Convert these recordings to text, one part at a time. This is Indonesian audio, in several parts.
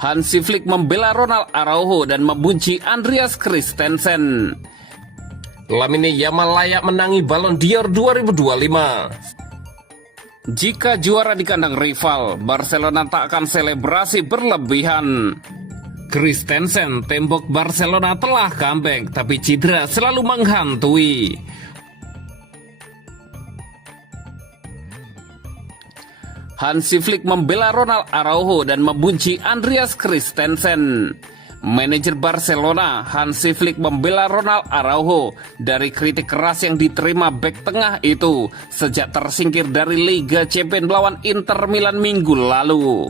Hansi Flick membela Ronald Araujo dan membenci Andreas Christensen. Lamine Yamal layak menangi Ballon d'Or 2025. Jika juara di kandang rival, Barcelona tak akan selebrasi berlebihan. Christensen, tembok Barcelona telah comeback, tapi cedera selalu menghantui. Hansi Flick membela Ronald Araujo dan membenci Andreas Christensen. Manajer Barcelona, Hansi Flick membela Ronald Araujo dari kritik keras yang diterima bek tengah itu sejak tersingkir dari Liga Champions melawan Inter Milan minggu lalu.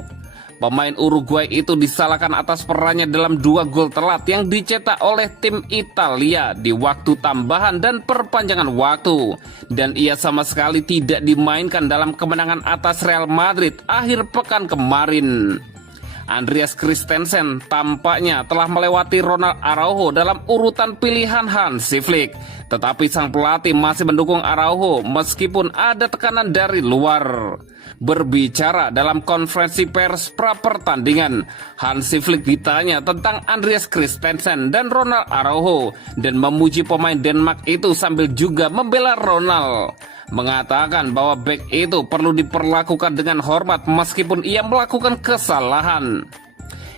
Pemain Uruguay itu disalahkan atas perannya dalam 2 gol telat yang dicetak oleh tim Italia di waktu tambahan dan perpanjangan waktu. Dan ia sama sekali tidak dimainkan dalam kemenangan atas Real Madrid akhir pekan kemarin. Andreas Christensen tampaknya telah melewati Ronald Araujo dalam urutan pilihan Hansi Flick. Tetapi sang pelatih masih mendukung Araujo meskipun ada tekanan dari luar. Berbicara dalam konferensi pers pra pertandingan, Hansi Flick ditanya tentang Andreas Christensen dan Ronald Araujo dan memuji pemain Denmark itu sambil juga membela Ronald. Mengatakan bahwa bek itu perlu diperlakukan dengan hormat meskipun ia melakukan kesalahan.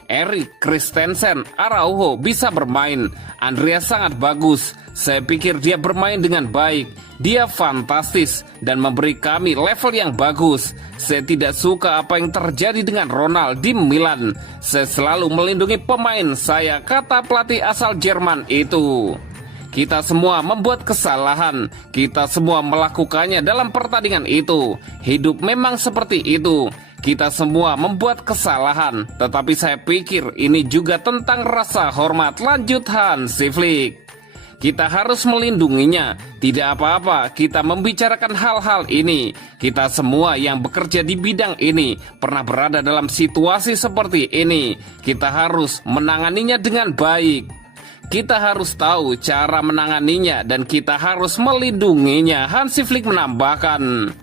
Erik Christensen, Araujo bisa bermain. Andreas sangat bagus. Saya pikir dia bermain dengan baik. Dia fantastis dan memberi kami level yang bagus. Saya tidak suka apa yang terjadi dengan Ronald di Milan. Saya selalu melindungi pemain saya, kata pelatih asal Jerman itu. Kita semua membuat kesalahan, kita semua melakukannya dalam pertandingan itu. Hidup memang seperti itu. Kita semua membuat kesalahan, tetapi saya pikir ini juga tentang rasa hormat, lanjut Hansi Flick. Kita harus melindunginya, tidak apa-apa kita membicarakan hal-hal ini. Kita semua yang bekerja di bidang ini pernah berada dalam situasi seperti ini. Kita harus menanganinya dengan baik. Kita harus tahu cara menanganinya dan kita harus melindunginya, Hansi Flick menambahkan.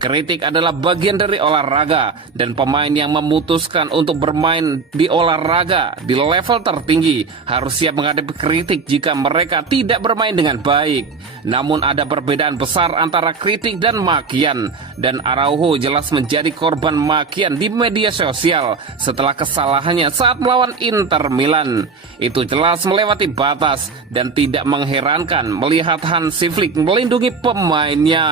Kritik adalah bagian dari olahraga dan pemain yang memutuskan untuk bermain di olahraga di level tertinggi harus siap menghadapi kritik jika mereka tidak bermain dengan baik. Namun ada perbedaan besar antara kritik dan makian, dan Araujo jelas menjadi korban makian di media sosial setelah kesalahannya saat melawan Inter Milan. Itu jelas melewati batas dan tidak mengherankan melihat Hansi Flick melindungi pemainnya.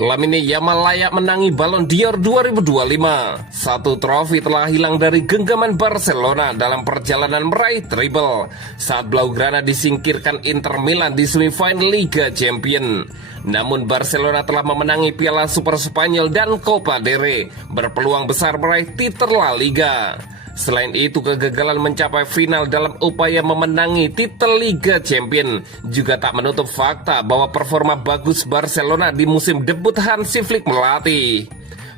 Lamine Yamal layak menangi Ballon d'Or 2025. Satu trofi telah hilang dari genggaman Barcelona dalam perjalanan meraih treble saat Blaugrana disingkirkan Inter Milan di semifinal Liga Champions. Namun Barcelona telah memenangi Piala Super Spanyol dan Copa del Rey, berpeluang besar meraih titel La Liga. Selain itu, kegagalan mencapai final dalam upaya memenangi titel Liga Champions juga tak menutup fakta bahwa performa bagus Barcelona di musim debut Hansi Flick melatih.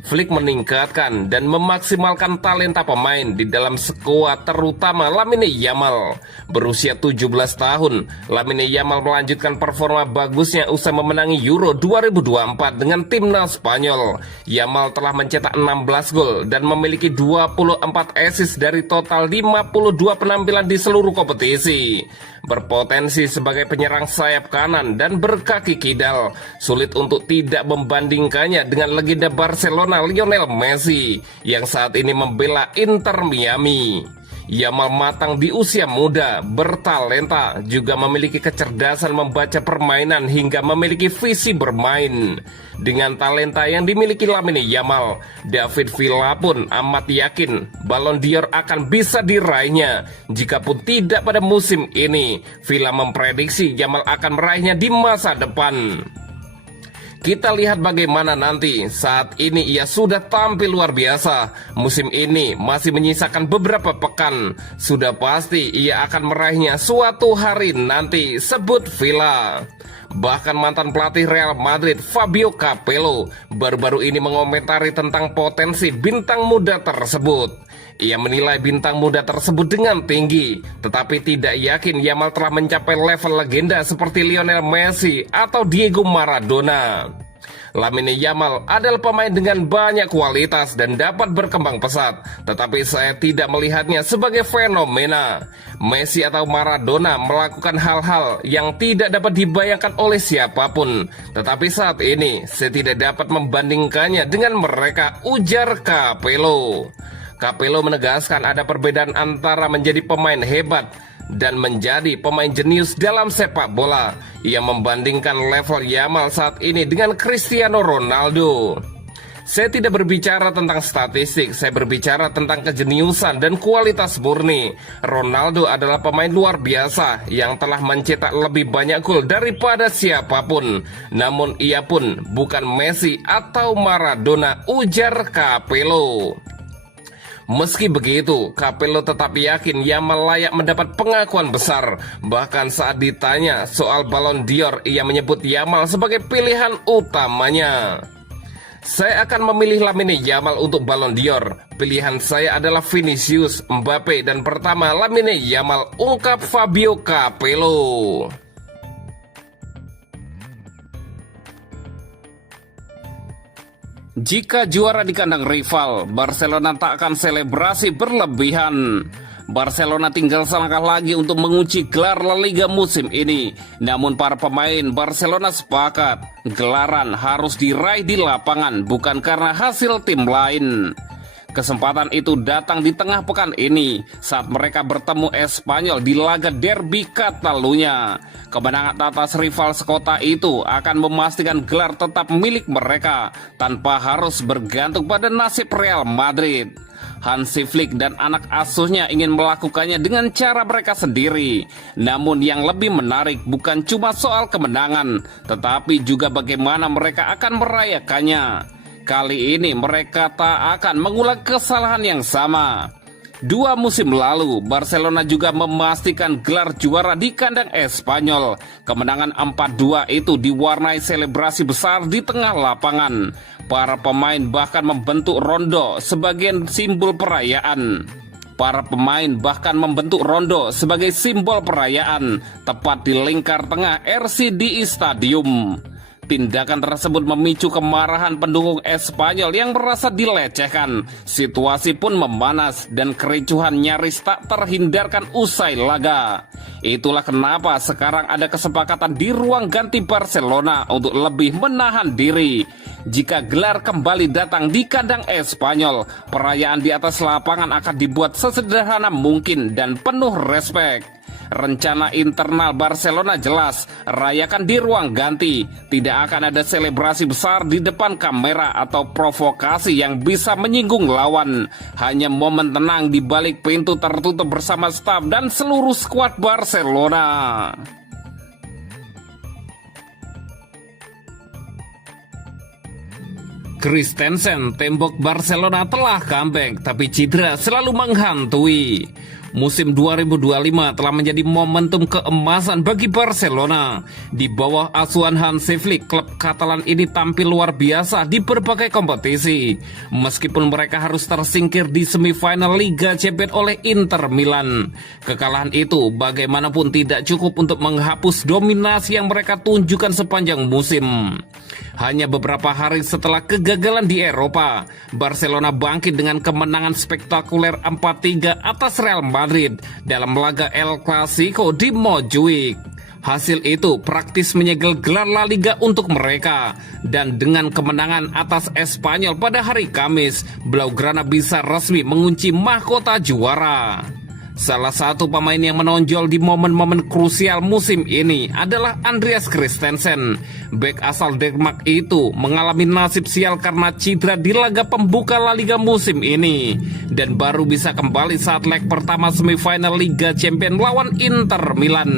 Flick meningkatkan dan memaksimalkan talenta pemain di dalam skuad, terutama Lamine Yamal. Berusia 17 tahun, Lamine Yamal melanjutkan performa bagusnya usai memenangi Euro 2024 dengan timnas Spanyol. Yamal telah mencetak 16 gol dan memiliki 24 assist dari total 52 penampilan di seluruh kompetisi. Berpotensi sebagai penyerang sayap kanan dan berkaki kidal, sulit untuk tidak membandingkannya dengan legenda Barcelona Lionel Messi yang saat ini membela Inter Miami. Yamal matang di usia muda, bertalenta, juga memiliki kecerdasan membaca permainan hingga memiliki visi bermain. Dengan talenta yang dimiliki Lamine Yamal, David Villa pun amat yakin Ballon d'Or akan bisa diraihnya. Jikapun tidak pada musim ini, Villa memprediksi Yamal akan meraihnya di masa depan. Kita lihat bagaimana nanti. Saat ini ia sudah tampil luar biasa. Musim ini masih menyisakan beberapa pekan. Sudah pasti ia akan meraihnya suatu hari nanti, sebut Villa. Bahkan mantan pelatih Real Madrid Fabio Capello baru-baru ini mengomentari tentang potensi bintang muda tersebut. Ia menilai bintang muda tersebut dengan tinggi, tetapi tidak yakin Yamal telah mencapai level legenda seperti Lionel Messi atau Diego Maradona. Lamine Yamal adalah pemain dengan banyak kualitas dan dapat berkembang pesat, tetapi saya tidak melihatnya sebagai fenomena. Messi atau Maradona melakukan hal-hal yang tidak dapat dibayangkan oleh siapapun, tetapi saat ini saya tidak dapat membandingkannya dengan mereka, ujar Capello. Capello menegaskan ada perbedaan antara menjadi pemain hebat dan menjadi pemain jenius dalam sepak bola. Ia membandingkan level Yamal saat ini dengan Cristiano Ronaldo. Saya tidak berbicara tentang statistik, saya berbicara tentang kejeniusan dan kualitas murni. Ronaldo adalah pemain luar biasa yang telah mencetak lebih banyak gol daripada siapapun. Namun ia pun bukan Messi atau Maradona, ujar Capello. Meski begitu, Capello tetap yakin Yamal layak mendapat pengakuan besar. Bahkan saat ditanya soal Ballon d'Or, ia menyebut Yamal sebagai pilihan utamanya. Saya akan memilih Lamine Yamal untuk Ballon d'Or. Pilihan saya adalah Vinicius, Mbappe, dan pertama Lamine Yamal, ungkap Fabio Capello. Jika juara di kandang rival, Barcelona tak akan selebrasi berlebihan. Barcelona tinggal selangkah lagi untuk mengunci gelar La Liga musim ini. Namun para pemain Barcelona sepakat, gelaran harus diraih di lapangan, bukan karena hasil tim lain. Kesempatan itu datang di tengah pekan ini saat mereka bertemu Espanyol di laga derby Catalunya. Kemenangan atas rival sekota itu akan memastikan gelar tetap milik mereka tanpa harus bergantung pada nasib Real Madrid. Hansi Flick dan anak asuhnya ingin melakukannya dengan cara mereka sendiri. Namun yang lebih menarik bukan cuma soal kemenangan, tetapi juga bagaimana mereka akan merayakannya. Kali ini mereka tak akan mengulang kesalahan yang sama. 2 musim lalu, Barcelona juga memastikan gelar juara di kandang Espanyol. Kemenangan 4-2 itu diwarnai selebrasi besar di tengah lapangan. Para pemain bahkan membentuk rondo sebagai simbol perayaan. Tepat di lingkar tengah RCD Stadium. Tindakan tersebut memicu kemarahan pendukung Espanyol yang merasa dilecehkan. Situasi pun memanas dan kericuhan nyaris tak terhindarkan usai laga. Itulah kenapa sekarang ada kesepakatan di ruang ganti Barcelona untuk lebih menahan diri. Jika gelar kembali datang di kandang Espanyol, perayaan di atas lapangan akan dibuat sesederhana mungkin dan penuh respek. Rencana internal Barcelona jelas, rayakan di ruang ganti. Tidak akan ada selebrasi besar di depan kamera atau provokasi yang bisa menyinggung lawan. Hanya momen tenang di balik pintu tertutup bersama staf dan seluruh skuad Barcelona. Christensen, tembok Barcelona telah comeback, tapi cedera selalu menghantui. Musim 2025 telah menjadi momentum keemasan bagi Barcelona. Di bawah asuhan Hansi Flick, klub Katalan ini tampil luar biasa di berbagai kompetisi. Meskipun mereka harus tersingkir di semifinal Liga Champions oleh Inter Milan. Kekalahan itu bagaimanapun tidak cukup untuk menghapus dominasi yang mereka tunjukkan sepanjang musim. Hanya beberapa hari setelah kegagalan di Eropa, Barcelona bangkit dengan kemenangan spektakuler 4-3 atas Real Madrid dalam laga El Clasico di Montjuic. Hasil itu praktis menyegel gelar La Liga untuk mereka. Dan dengan kemenangan atas Espanyol pada hari Kamis, Blaugrana bisa resmi mengunci mahkota juara. Salah satu pemain yang menonjol di momen-momen krusial musim ini adalah Andreas Christensen. Bek asal Denmark itu mengalami nasib sial karena cedera di laga pembuka La Liga musim ini dan baru bisa kembali saat leg pertama semifinal Liga Champions lawan Inter Milan.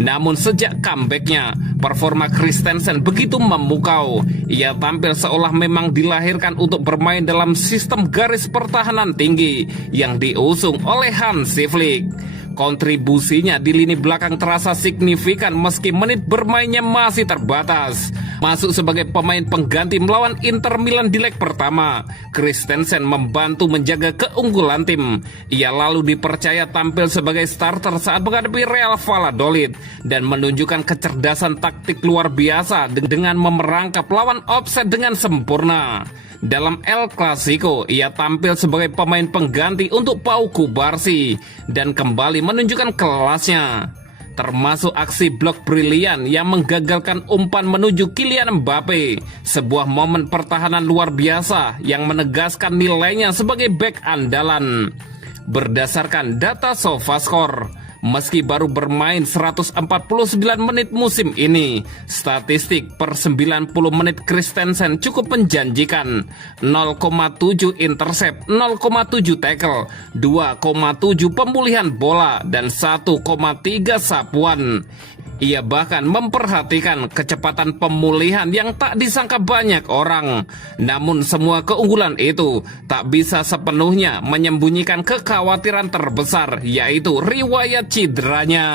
Namun sejak comebacknya, performa Christensen begitu memukau. Ia tampil seolah memang dilahirkan untuk bermain dalam sistem garis pertahanan tinggi yang diusung oleh Hansi Flick. Kontribusinya di lini belakang terasa signifikan meski menit bermainnya masih terbatas. Masuk sebagai pemain pengganti melawan Inter Milan di leg pertama, Christensen membantu menjaga keunggulan tim. Ia lalu dipercaya tampil sebagai starter saat menghadapi Real Valladolid dan menunjukkan kecerdasan taktik luar biasa dengan memerangkap lawan offside dengan sempurna. Dalam El Clasico, ia tampil sebagai pemain pengganti untuk Pau Cubarsí dan kembali menunjukkan kelasnya. Termasuk aksi blok brilian yang menggagalkan umpan menuju Kylian Mbappe, sebuah momen pertahanan luar biasa yang menegaskan nilainya sebagai bek andalan. Berdasarkan data SofaScore, meski baru bermain 149 menit musim ini, statistik per 90 menit Christensen cukup menjanjikan. 0,7 intercept, 0,7 tackle, 2,7 pemulihan bola, dan 1,3 sapuan. Ia bahkan memperhatikan kecepatan pemulihan yang tak disangka banyak orang. Namun semua keunggulan itu tak bisa sepenuhnya menyembunyikan kekhawatiran terbesar, yaitu riwayat cederanya.